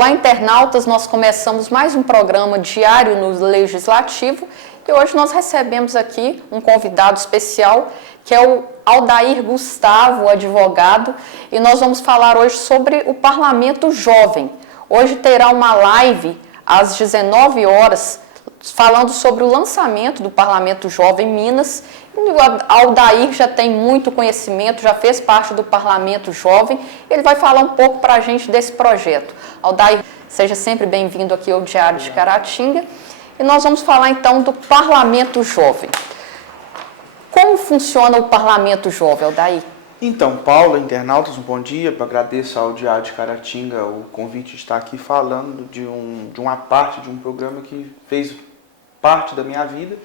Olá, internautas, nós começamos mais um programa diário no Legislativo e hoje nós recebemos aqui um convidado especial, que é o Aldair Gustavo, advogado, e nós vamos falar hoje sobre o Parlamento Jovem. Hoje terá uma live às 19 horas, falando sobre o lançamento do Parlamento Jovem Minas. O Aldair já tem muito conhecimento, já fez parte do Parlamento Jovem, ele vai falar um pouco para a gente desse projeto. Aldair, seja sempre bem-vindo aqui ao Diário de Caratinga. E nós vamos falar então do Parlamento Jovem. Como funciona o Parlamento Jovem, Aldair? Então, Paula, internautas, um bom dia. Eu agradeço ao Diário de Caratinga o convite de estar aqui falando de uma parte de um programa que fez parte da minha vida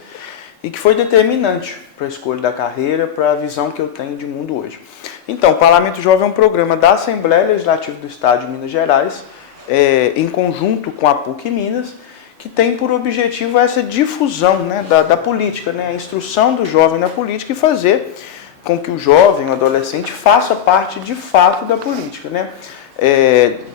e que foi determinante para a escolha da carreira, para a visão que eu tenho de mundo hoje. Então, o Parlamento Jovem é um programa da Assembleia Legislativa do Estado de Minas Gerais, em conjunto com a PUC Minas, que tem por objetivo essa difusão, né, da política, né, a instrução do jovem na política e fazer com que o jovem, o adolescente, faça parte de fato da política, né?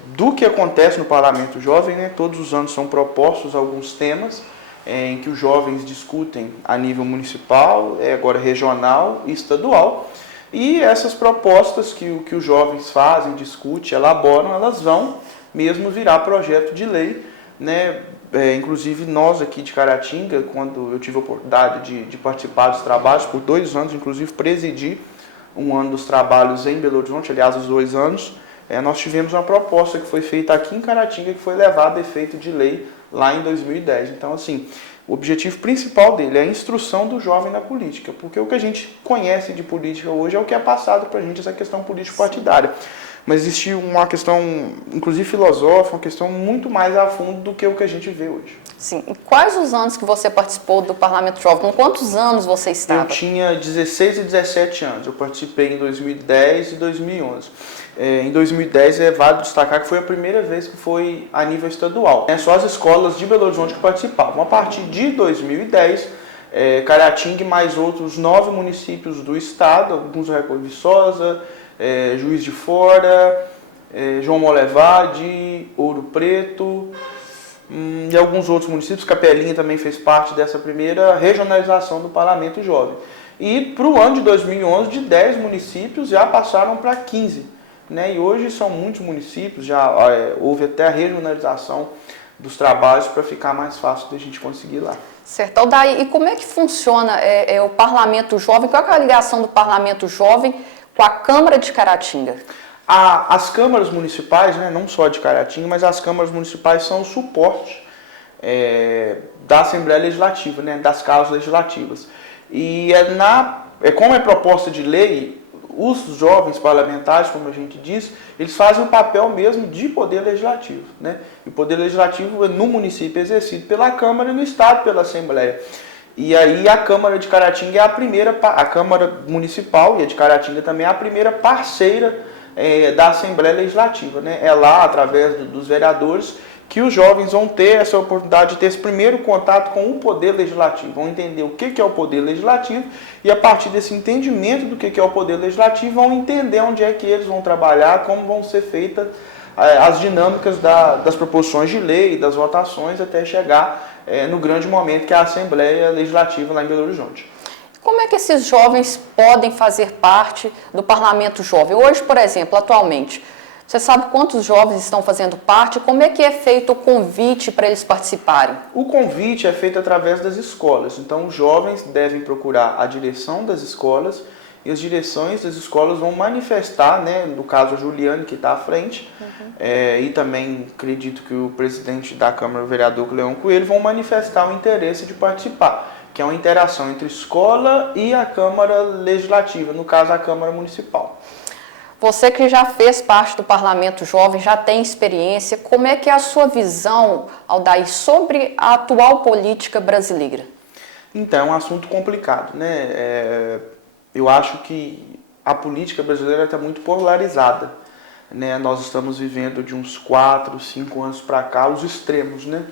Do que acontece no Parlamento Jovem, né, todos os anos são propostos alguns temas em que os jovens discutem a nível municipal, agora regional e estadual, e essas propostas que os jovens fazem, discutem, elaboram, elas vão mesmo virar projeto de lei, né? Inclusive nós aqui de Caratinga, quando eu tive a oportunidade de participar dos trabalhos, por 2 anos, inclusive presidi um ano dos trabalhos em Belo Horizonte, aliás, os 2 anos, nós tivemos uma proposta que foi feita aqui em Caratinga, que foi levada a efeito de lei lá em 2010. Então, assim, o objetivo principal dele é a instrução do jovem na política, porque o que a gente conhece de política hoje é o que é passado para a gente, essa questão político-partidária. Mas existe uma questão, inclusive filosófica, uma questão muito mais a fundo do que o que a gente vê hoje. Sim. E quais os anos que você participou do Parlamento Jovem? Com quantos anos você estava? Eu tinha 16 e 17 anos. Eu participei em 2010 e 2011. Em 2010 é válido destacar que foi a primeira vez que foi a nível estadual. Só as escolas de Belo Horizonte que participavam. A partir de 2010, Caratinga e mais outros 9 municípios do estado, alguns do Recôncavo Viçosa, Juiz de Fora, João Molevade, Ouro Preto e alguns outros municípios. Capelinha também fez parte dessa primeira regionalização do Parlamento Jovem. E para o ano de 2011, de 10 municípios já passaram para 15. Né? E hoje são muitos municípios, já houve até a regionalização dos trabalhos para ficar mais fácil de a gente conseguir ir lá. Certo. Aldair, e como é que funciona o Parlamento Jovem? Qual é a ligação do Parlamento Jovem com a Câmara de Caratinga? As câmaras municipais, né, não só de Caratinga, mas as câmaras municipais são o suporte da Assembleia Legislativa, né, das casas legislativas. E como é proposta de lei, os jovens parlamentares, como a gente diz, eles fazem o papel mesmo de poder legislativo. Né? E o poder legislativo no município é exercido pela Câmara e no Estado pela Assembleia. E aí a Câmara de Caratinga é a Câmara Municipal, e a de Caratinga também é a primeira parceira da Assembleia Legislativa. Né? É lá, através dos vereadores, que os jovens vão ter essa oportunidade de ter esse primeiro contato com o Poder Legislativo. Vão entender o que é o Poder Legislativo e, a partir desse entendimento do que é o Poder Legislativo, vão entender onde é que eles vão trabalhar, como vão ser feitas as dinâmicas das proposições de lei, das votações, até chegar no grande momento que é a Assembleia Legislativa lá em Belo Horizonte. Como é que esses jovens podem fazer parte do Parlamento Jovem? Hoje, por exemplo, atualmente, você sabe quantos jovens estão fazendo parte? Como é que é feito o convite para eles participarem? O convite é feito através das escolas. Então, os jovens devem procurar a direção das escolas e as direções das escolas vão manifestar, né, no caso a Juliane, que está à frente, e também acredito que o presidente da Câmara, o vereador Leão Coelho, vão manifestar o interesse de participar, que é uma interação entre escola e a Câmara Legislativa, no caso a Câmara Municipal. Você que já fez parte do Parlamento Jovem, já tem experiência, como é que é a sua visão, Aldair, sobre a atual política brasileira? Então, é um assunto complicado, né? Eu acho que a política brasileira está muito polarizada, né? Nós estamos vivendo de uns 4, 5 anos para cá os extremos, né?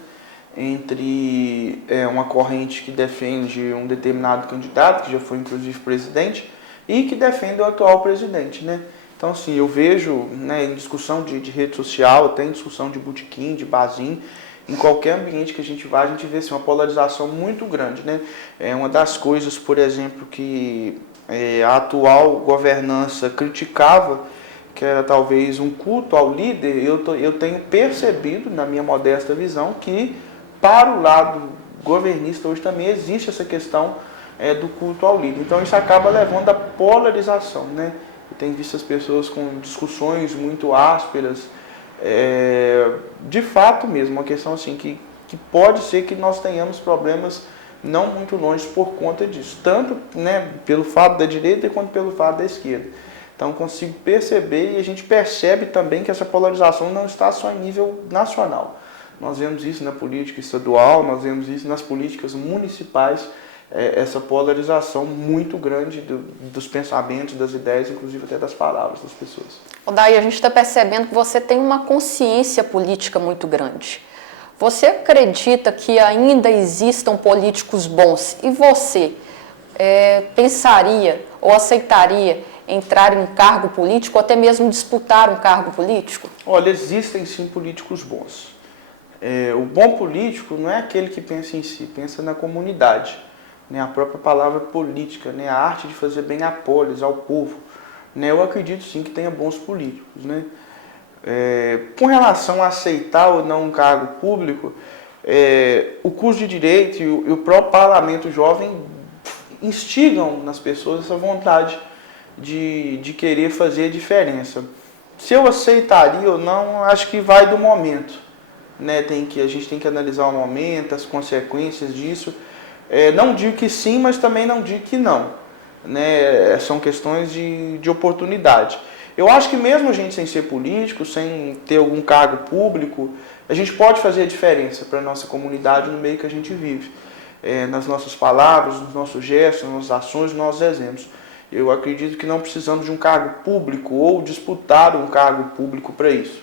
Entre uma corrente que defende um determinado candidato, que já foi inclusive presidente, e que defende o atual presidente, né? Então, assim, eu vejo, né, em discussão de rede social, tem discussão de botequim, de barzinho, em qualquer ambiente que a gente vai, a gente vê assim, uma polarização muito grande, né? É uma das coisas, por exemplo, que a atual governança criticava, que era talvez um culto ao líder. Eu tenho percebido, na minha modesta visão, que para o lado governista hoje também existe essa questão do culto ao líder. Então isso acaba levando à polarização, né? Eu tenho visto as pessoas com discussões muito ásperas, de fato mesmo, uma questão assim que pode ser que nós tenhamos problemas não muito longe por conta disso, tanto, né, pelo fato da direita quanto pelo fato da esquerda. Então consigo perceber, e a gente percebe também que essa polarização não está só em nível nacional. Nós vemos isso na política estadual, nós vemos isso nas políticas municipais, essa polarização muito grande dos pensamentos, das ideias, inclusive até das palavras das pessoas. Daí a gente está percebendo que você tem uma consciência política muito grande. Você acredita que ainda existam políticos bons e você pensaria ou aceitaria entrar em um cargo político ou até mesmo disputar um cargo político? Olha, existem sim políticos bons. O bom político não é aquele que pensa em si, pensa na comunidade, né? A própria palavra política, né? A arte de fazer bem à polis, ao povo, né? Eu acredito sim que tenha bons políticos, né? Com relação a aceitar ou não um cargo público, o curso de Direito e o próprio Parlamento Jovem instigam nas pessoas essa vontade de querer fazer a diferença. Se eu aceitaria ou não, acho que vai do momento, né? A gente tem que analisar o momento, as consequências disso. Não digo que sim, mas também não digo que não, né? São questões de oportunidade. Eu acho que mesmo a gente sem ser político, sem ter algum cargo público, a gente pode fazer a diferença para a nossa comunidade no meio que a gente vive. Nas nossas palavras, nos nossos gestos, nas nossas ações, nos nossos exemplos. Eu acredito que não precisamos de um cargo público ou disputar um cargo público para isso,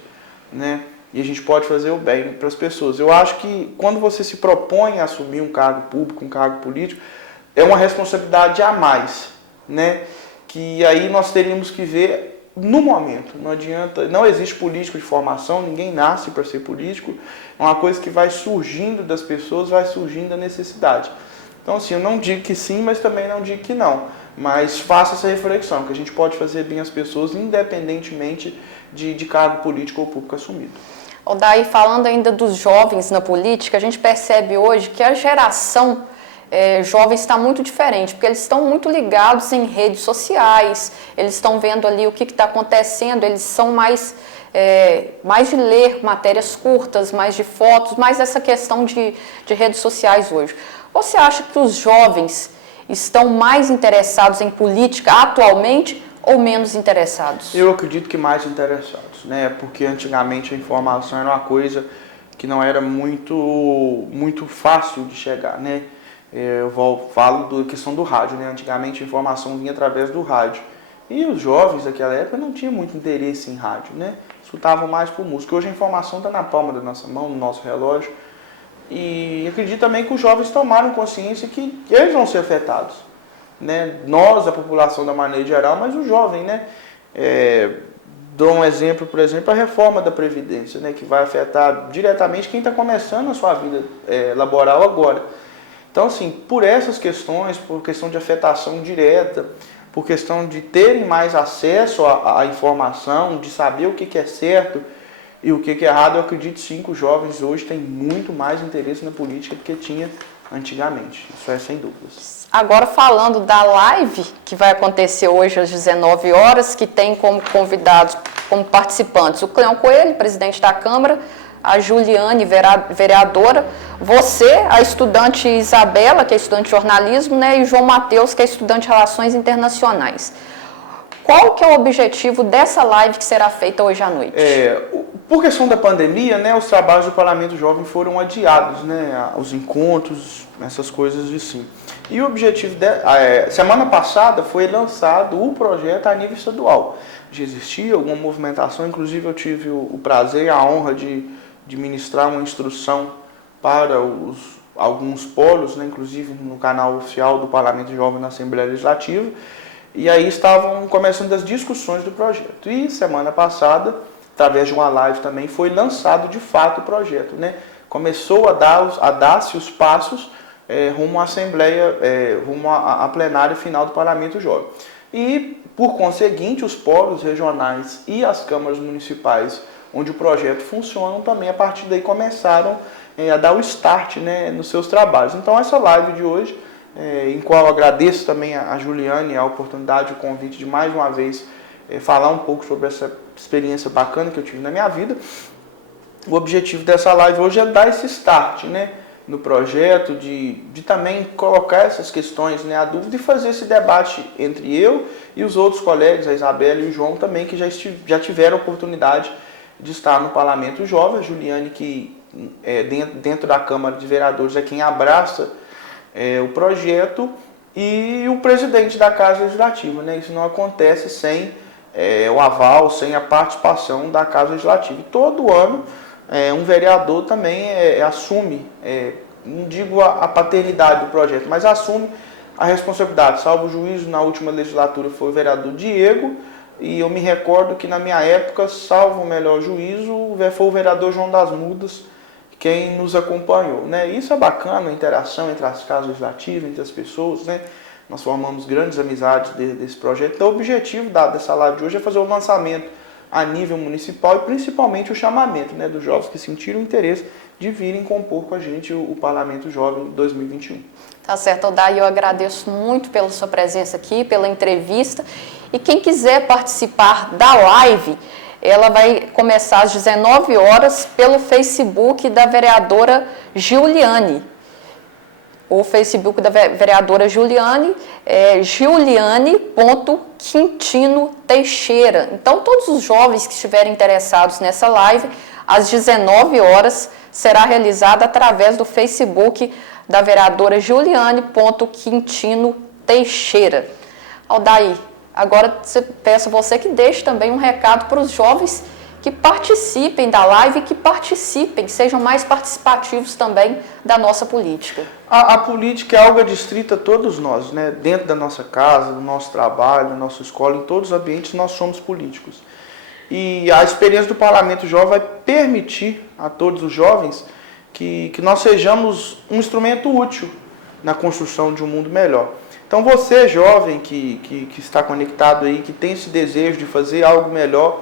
né? E a gente pode fazer o bem para as pessoas. Eu acho que quando você se propõe a assumir um cargo público, um cargo político, é uma responsabilidade a mais, né? Que aí nós teríamos que ver no momento. Não adianta, não existe político de formação, ninguém nasce para ser político. É uma coisa que vai surgindo das pessoas, vai surgindo da necessidade. Então, assim, eu não digo que sim, mas também não digo que não. Mas faça essa reflexão, que a gente pode fazer bem as pessoas, independentemente de cargo político ou público assumido. Daí, falando ainda dos jovens na política, a gente percebe hoje que a geração jovem está muito diferente, porque eles estão muito ligados em redes sociais, eles estão vendo ali o que está acontecendo, eles são mais de ler matérias curtas, mais de fotos, mais essa questão de redes sociais hoje. Você acha que os jovens estão mais interessados em política atualmente ou menos interessados? Eu acredito que mais interessados, né? Porque antigamente a informação era uma coisa que não era muito fácil de chegar, né? Eu falo da questão do rádio, né? Antigamente a informação vinha através do rádio. E os jovens daquela época não tinham muito interesse em rádio, né? Escutavam mais por música. Hoje a informação está na palma da nossa mão, no nosso relógio. E acredito também que os jovens tomaram consciência que eles vão ser afetados, né? Nós, a população da maneira geral, mas o jovem, né? Dou um exemplo, por exemplo, a reforma da Previdência, né? Que vai afetar diretamente quem está começando a sua vida laboral agora. Então, assim, por essas questões, por questão de afetação direta, por questão de terem mais acesso à informação, de saber o que é certo e o que é errado, eu acredito sim que os jovens hoje têm muito mais interesse na política do que tinha antigamente. Isso é sem dúvidas. Agora falando da live que vai acontecer hoje às 19 horas, que tem como convidados, como participantes, o Cleão Coelho, presidente da Câmara, a Juliane, vereadora, você, a estudante Isabela, que é estudante de jornalismo, né, e o João Matheus, que é estudante de relações internacionais. Qual que é o objetivo dessa live que será feita hoje à noite? Por questão da pandemia, né, os trabalhos do Parlamento Jovem foram adiados, né, os encontros, essas coisas assim. E o objetivo, semana passada foi lançado o projeto a nível estadual. Já existia alguma movimentação, inclusive eu tive o prazer e a honra de ministrar uma instrução para alguns polos, né, inclusive no canal oficial do Parlamento Jovem na Assembleia Legislativa. e aí estavam começando as discussões do projeto. E semana passada, através de uma live também, foi lançado de fato o projeto, né? Começou a dar-se os passos rumo à Assembleia, rumo à plenária final do Parlamento Jovem. E, por conseguinte, os polos regionais e as câmaras municipais onde o projeto funciona, também a partir daí começaram a dar o start, né, nos seus trabalhos. Então essa live de hoje, em qual eu agradeço também a Juliane a oportunidade, o convite de mais uma vez falar um pouco sobre essa experiência bacana que eu tive na minha vida. O objetivo dessa live hoje é dar esse start, né, no projeto, de também colocar essas questões, né, a dúvida, e fazer esse debate entre eu e os outros colegas, a Isabela e o João também, que já tiveram a oportunidade de estar no Parlamento Jovem. A Juliane, que dentro da Câmara de Vereadores é quem abraça o projeto, e o presidente da Casa Legislativa, né? Isso não acontece sem o aval, sem a participação da Casa Legislativa. E todo ano um vereador também assume, não digo a paternidade do projeto, mas assume a responsabilidade. Salvo juízo, na última legislatura foi o vereador Diego, e eu me recordo que na minha época, salvo o melhor juízo, foi o vereador João das Mudas quem nos acompanhou, né? Isso é bacana, a interação entre as casas legislativas, entre as pessoas, né? Nós formamos grandes amizades desse projeto. Então, o objetivo dessa live de hoje é fazer o lançamento a nível municipal e principalmente o chamamento, né, dos jovens que sentiram interesse de virem compor com a gente o Parlamento Jovem 2021. Tá certo, Aldair, eu agradeço muito pela sua presença aqui, pela entrevista. E quem quiser participar da live, ela vai começar às 19 horas pelo Facebook da vereadora Giuliane. O Facebook da vereadora Giuliane é Giuliane.Quintino Teixeira. Então, todos os jovens que estiverem interessados nessa live, às 19 horas, será realizada através do Facebook da vereadora Giuliane.Quintino Teixeira. Aldair, agora peço a você que deixe também um recado para os jovens que participem da live, que sejam mais participativos também da nossa política. A política é algo adstrita a todos nós, né? Dentro da nossa casa, do nosso trabalho, da nossa escola, em todos os ambientes nós somos políticos. E a experiência do Parlamento Jovem vai permitir a todos os jovens que nós sejamos um instrumento útil na construção de um mundo melhor. Então você, jovem, que está conectado aí, que tem esse desejo de fazer algo melhor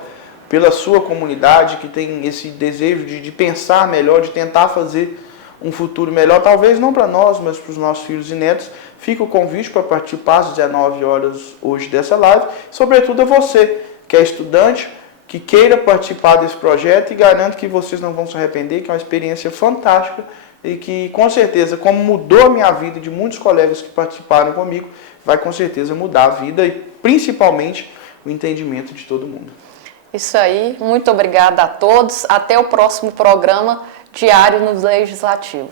pela sua comunidade, que tem esse desejo de pensar melhor, de tentar fazer um futuro melhor, talvez não para nós, mas para os nossos filhos e netos, fica o convite para participar às 19 horas hoje dessa live, sobretudo a você, que é estudante, que queira participar desse projeto, e garanto que vocês não vão se arrepender, que é uma experiência fantástica e que, com certeza, como mudou a minha vida e de muitos colegas que participaram comigo, vai com certeza mudar a vida e principalmente o entendimento de todo mundo. Isso aí, muito obrigada a todos. Até o próximo programa Diário no Legislativo.